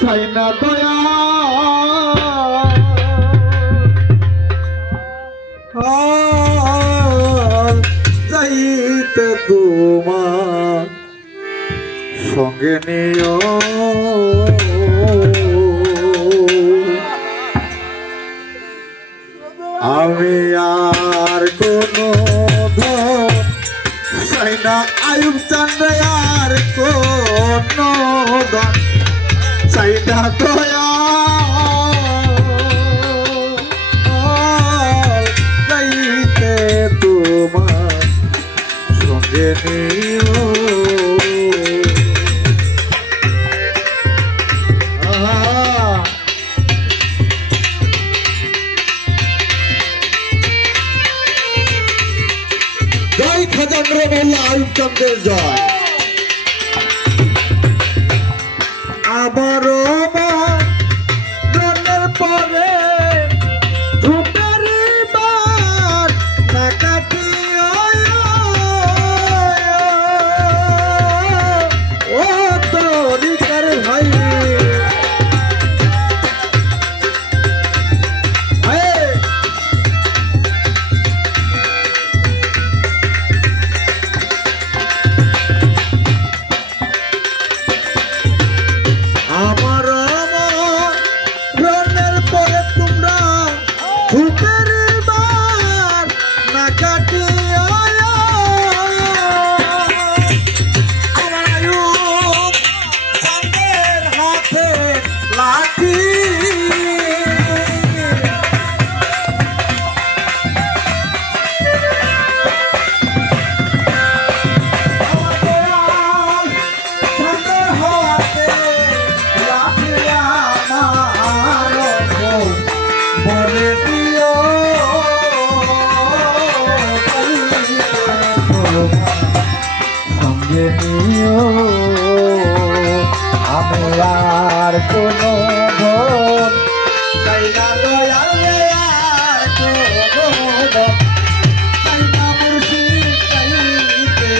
চাই না দয়া যাইতে তোমার সঙ্গে নিও আমি আর কোনো ধন চাই না আয়ুব চান্দে আর কোনো ধন চাই না দয়া যাইতে তোমার সঙ্গে নিও জয় খাজান্দ্র মোল্লা আয়ুব চন্দ্রের জয়। আবারও মরণের পরে ঝুঁকের বার না কাটিও ও তরিকার ভাই আমার রনের পরে তোমরা ঝুঁকের বার না কাটিও আমার আয়ুব চাঁদের হাতে লাঠি সঙ্গে নিও আমি আর কোনো ধন চাই না দয়া আর কোনো ধন চাই না মুর্শিদ চাইতে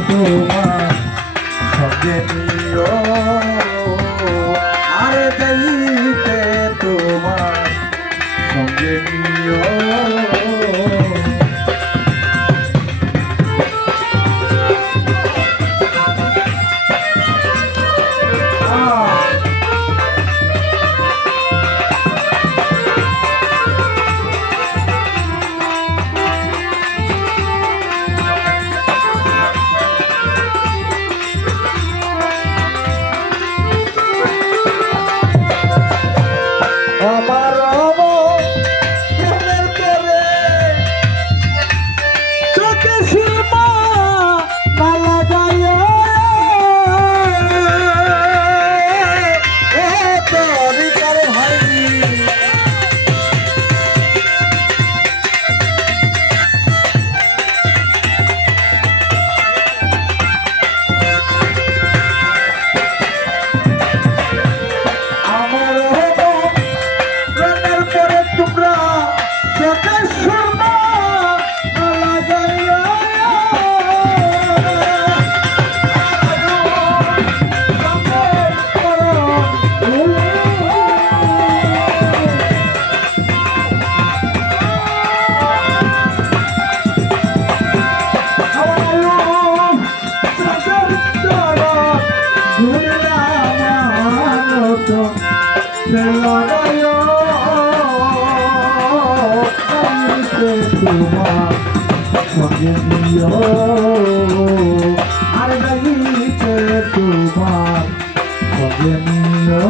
তোমার সঙ্গে নিও আরে যাইতে তোমার সঙ্গে নিও আমার প্রেমের তোমার সঙ্গে নিও আর যাইতে তোমার সঙ্গে নিও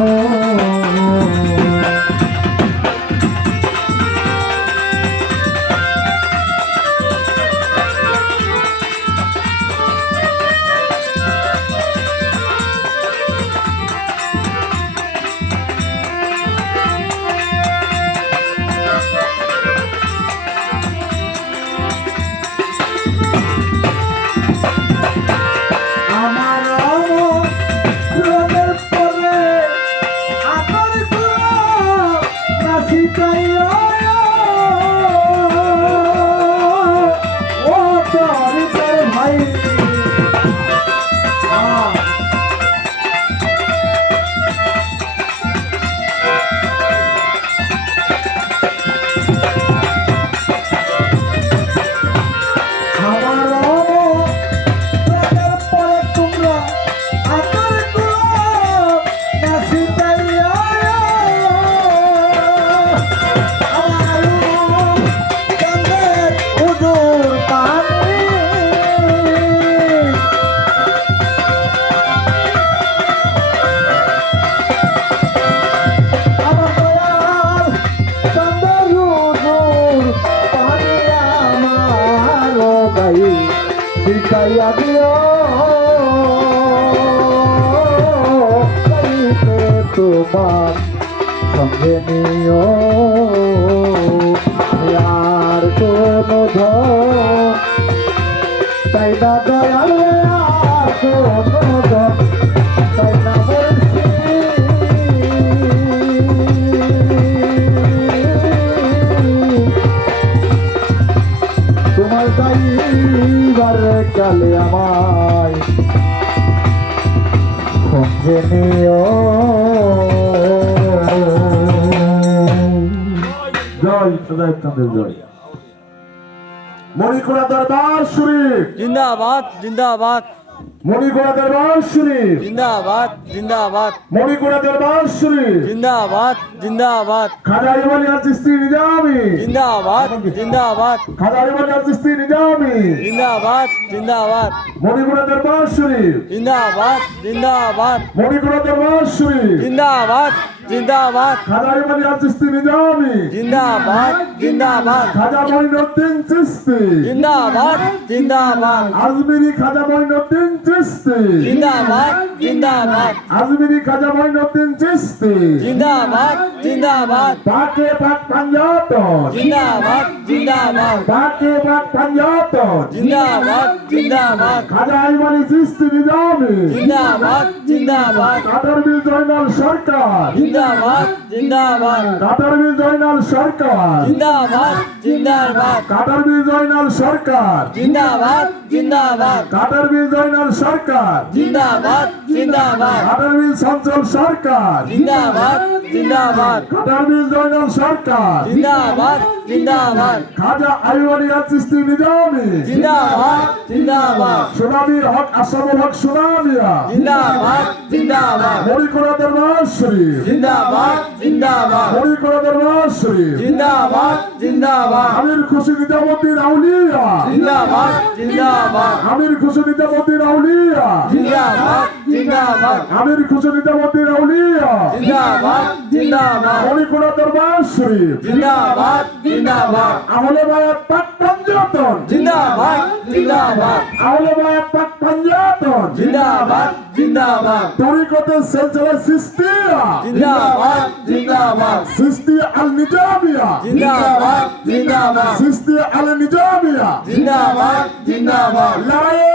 শিখাইয়া দিও তোমার সঙ্গে নিও আর কোনো ধন তাই না দয়াল আর কোনো ধন তাই না বলছি তোমার যাইবার কালে আমায় সঙ্গে নিও জয় সদায় চন্দ্রের জয় মণিকুড়া দরবার শরীফ जिंदाबाद जिंदाबाद মণিকুড়া দরবার শরীফ जिंदाबाद जिंदाबाद মণিকুড়া দরবার শরীফ जिंदाबाद जिंदाबाद খাজা ইমানি আর চিশতি নিজামি जिंदाबाद जिंदाबाद খাজা ইমানি আর চিশতি নিজামি जिंदाबाद जिंदाबाद মণিকুড়া দরবার শরীফ जिंदाबाद जिंदाबाद মণিকুড়া দরবার শরীফ जिंदाबाद जिंदाबाद খাজা ইমানি আর চিশতি নিজামি जिंदाबाद जिंदाबाद খাজা মঈনুদ্দিন চিশতি जिंदाबाद जिंदाबाद আজমিরি খাজা মঈনুদ্দিন চিশতি जिंदाबाद जिंदाबाद আজমিরি খাজা মঈনুদ্দিন চিশতি जिंदाबाद जिंदाबाद পাকে পাক পাঞ্জাতন जिंदाबाद जिंदाबाद পাকে পাক পাঞ্জাতন जिंदाबाद जिंदाबाद খাজা ইমানি চিশতি নিজামি जिंदाबाद जिंदाबाद কাটারবিল জয়নাল সরকার जिंदाबाद जिंदाबाद কাটারবিল জয়নাল সরকার जिंदाबाद जिंदाबाद কাটারবিল জয়নাল সরকার जिंदाबाद जिंदाबाद কাটারবিল জয়নাল সরকার जिंदाबाद जिंदाबाद কাটারবিল সঞ্চল সরকার जिंदाबाद जिंदाबाद কাটারবিল জয়নাল সরকার जिंदाबाद जिंदाबाद খাজা আইওয়ানিয়া চিশতি নিজামি जिंदाबाद जिंदाबाद সোনামীর হক আসামুল হক সোনামিয়া जिंदाबाद जिंदाबाद মণিকুড়া দরবার শরীফ जिंदाबाद जिंदाबाद মণিকুড়া দরবার শরীফ जिंदाबाद जिंदाबाद আমির খুশি নিজামুদ্দিন আউলিয়া जिंदाबाद जिंदाबाद আমির খুশি নিজামুদ্দিন আউলিয়া जिंदाबाद जिंदाबाद আমির খুশি নিজামুদ্দিন আউলিয়া जिंदाबाद जिंदाबाद মণিকুড়া দরবার শরীফ जिंदाबाद जिंदाबाद আহলে বায়াত পাক পাঞ্জাতন जिंदाबाद जिंदाबाद আহলে বায়াত পাক পাঞ্জাতন जिंदाबाद जिंदाबाद তরিকতের সিলসিলা সিস্তিয়া जिंदाबाद जिंदाबाद সিস্তিয়া আল নিজামিয়া जिंदाबाद जिंदाबाद সিস্তিয়া আল নিজামিয়া जिंदाबाद जिंदाबाद নারায়ে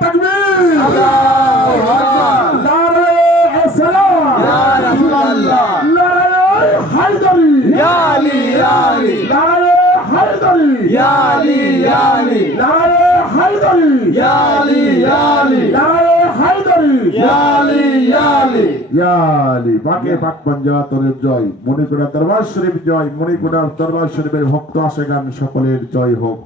তাকবীর अल्लाहु अकबर নারায়ে আসসালাম या रसूल अल्लाह নারায়ে হায়দারি या अली या अली নারায়ে হায়দারি या अली या अली নারায়ে হায়দারি या अली या अली নারায়ে হায়দারি या अली या अली ইয়া আলী পাকে পাক পাঞ্জাতনের জয় মণিকুড়া দরবার শরীফ জয় মণিকুড়া দরবার শরীফের ভক্ত আশেগান সকলের জয় হোক